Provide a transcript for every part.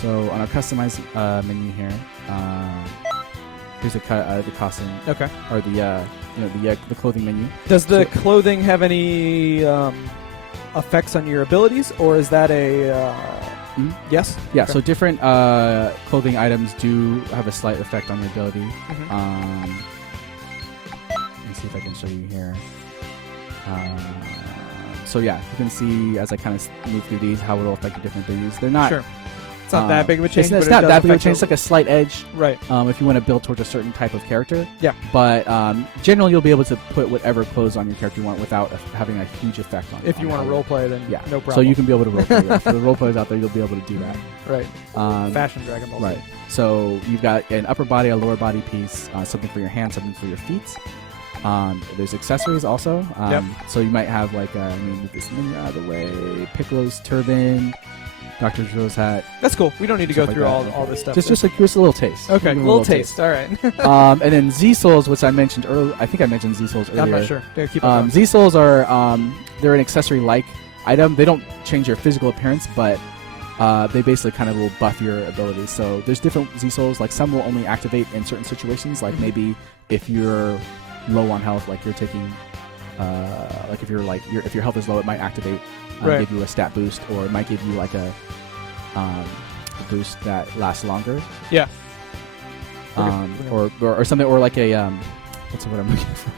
So on our customized menu here, here's the costume. Okay. Or the clothing menu. Does the clothing have any effects on your abilities, or is that a yes? Yeah. Okay. So different clothing items do have a slight effect on your ability. Mm-hmm. Let me see if I can show you here. So yeah, you can see as I kind of move through these how it will affect the different abilities. They're not. Sure. It's not that big of a change. It's not that big of a change. It's like a slight edge. Right. If you want to build towards a certain type of character. Yeah. But generally, you'll be able to put whatever clothes on your character you want without having a huge effect on it. If you want to roleplay, then yeah, no problem. So you can be able to roleplay. Yeah. For the roleplayers out there, you'll be able to do that. Right. Fashion Dragon Ball. Right. So you've got an upper body, a lower body piece, something for your hands, something for your feet. There's accessories also. Yep. So you might have like move this menu out of the way. Piccolo's turban, Dr. Zero's hat. That's cool. We don't need to go like through that. all this stuff. Just a little taste. Okay, little taste. All right. And then Z Souls, which I mentioned earlier. I think I mentioned Z Souls earlier. I'm not sure. Yeah, keep on. Z Souls are they're an accessory-like item. They don't change your physical appearance, but they basically kind of will buff your abilities. So there's different Z Souls. Like some will only activate in certain situations. Like maybe if you're low on health, like you're taking, like if your health is low, it might activate, right. give you a stat boost, or it might give you like a boost that lasts longer. Yeah. Or something, or like a what's the word I'm looking for?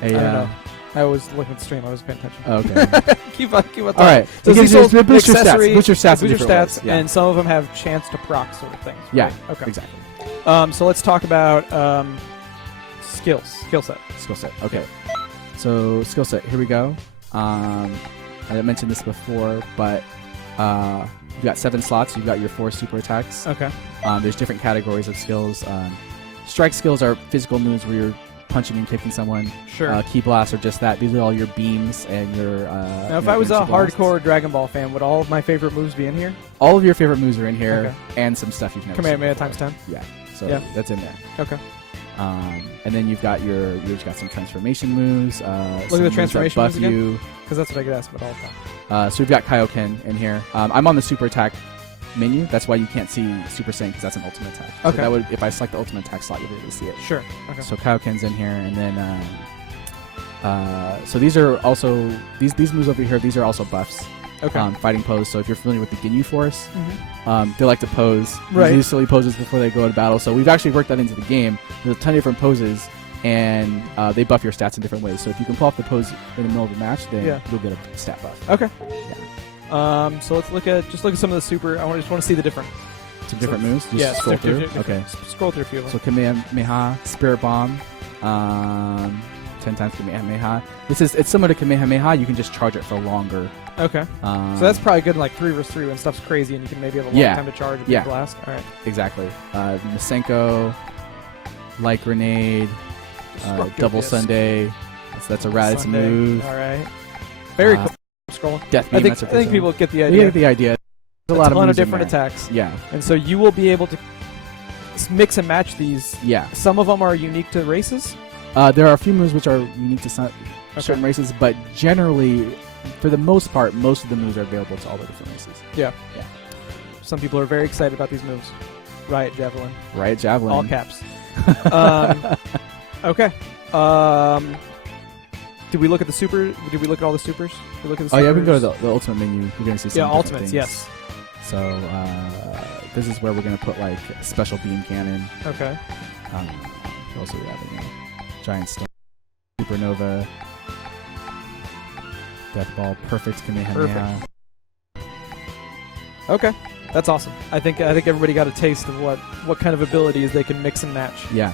I don't know. I was looking at the stream. I was paying attention. Okay. keep on. All right. So these boost your stats. Boost your stats, yeah. and some of them have chance to proc sort of things. Right? Yeah. Okay. Exactly. So let's talk about skill set. Skill set. Okay. So skill set. Here we go. I mentioned this before, but you've got 7 slots. You've got your 4 super attacks. Okay. There's different categories of skills. Strike skills are physical moves where you're punching and kicking someone. Sure. Key blasts are just that. These are all your beams and your. Now, if I was a hardcore Dragon Ball fan, would all of my favorite moves be in here? All of your favorite moves are in here, and some stuff you've never seen. Kamehameha times 10. Yeah. So yeah. That's in there. Okay. And then you've got some transformation moves. Look at the transformation moves again, because that's what I get asked about all the time. So we've got Kaioken in here. I'm on the super attack menu. That's why you can't see Super Saiyan, because that's an ultimate attack. Okay. So that would, if I select the ultimate attack slot, you'll be able to see it. Sure. Okay. So Kaioken's in here, and then so these are also these moves over here. These are also buffs. Okay. Fighting pose. So if you're familiar with the Ginyu Force, they like to pose. Right. These silly poses before they go to battle. So we've actually worked that into the game. There's a ton of different poses, and they buff your stats in different ways. So if you can pull off the pose in the middle of the match, then you'll get a stat buff. Okay. Yeah. So let's look at some of the super. I just want to see the different. Some different moves. Just scroll through. Okay. Scroll through a few of them. So Kamehameha, Spirit Bomb, 10 times Kamehameha. It's similar to Kamehameha. You can just charge it for longer. Okay. So that's probably good in like 3 vs 3 when stuff's crazy and you can maybe have a long time to charge a big blast. All right. Exactly. Masenko, Light Grenade, Double Sunday. That's a Raditz move. All right. Very cool. Scroll. Death Beam. I think people get the idea. You get the idea. There's a lot of different attacks. Yeah. And so you will be able to mix and match these. Yeah. Some of them are unique to races. There are a few moves which are unique to certain races, but generally, for the most part, most of the moves are available to all the different races. Yeah. Yeah. Some people are very excited about these moves. Riot Javelin. Riot Javelin. All caps. Okay. Did we look at the super? Did we look at all the supers? Did we look at the supers? Oh yeah, we can go to the ultimate menu. You're gonna see some ultimates. things. Yes. So this is where we're gonna put like a special beam cannon. Okay. Also we have again, giant storm, supernova, death ball, perfect Kamehameha. Okay, that's awesome. I think everybody got a taste of what kind of abilities they can mix and match. Yeah.